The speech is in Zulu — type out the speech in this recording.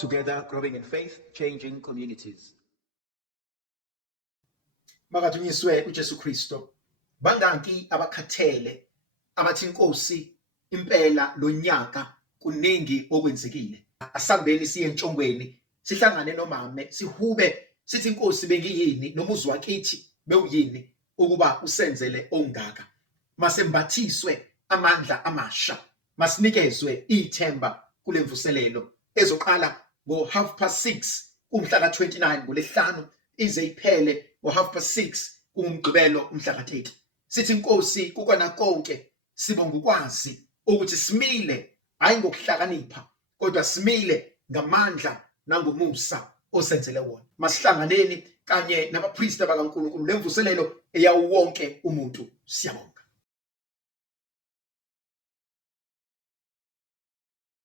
Together, growing in faith, changing communities. Makadunyiswe uJesu Kristo. Bangaki abakhathele abathi Nkosi impela lo nyaka kuningi okwenzekile. Asambeni siye entshongweni sihlangane nomame sihube sithi Nkosi bengiyini nomuzi wakithi bewuyini ukuba usenzele ongaka. Masembathiswe amandla amasha. Masinikezwe ithemba kule mvuselelo ezoqala ngo6:30 kumhla ka29 ngoLesihlanu ize iphele ngo6:30 kungumgqibelo umhla ka30. Sithi Nkosi kukona konke sibonga ukwazi ukuthi simile hayi ngokuhlakanipha kodwa simile ngamandla nangomusa osenzele wona. Masihlanganeni kanye nabapristi bakaNkulunkulu lemvuselelo eyawo wonke umuntu. Siyabonga.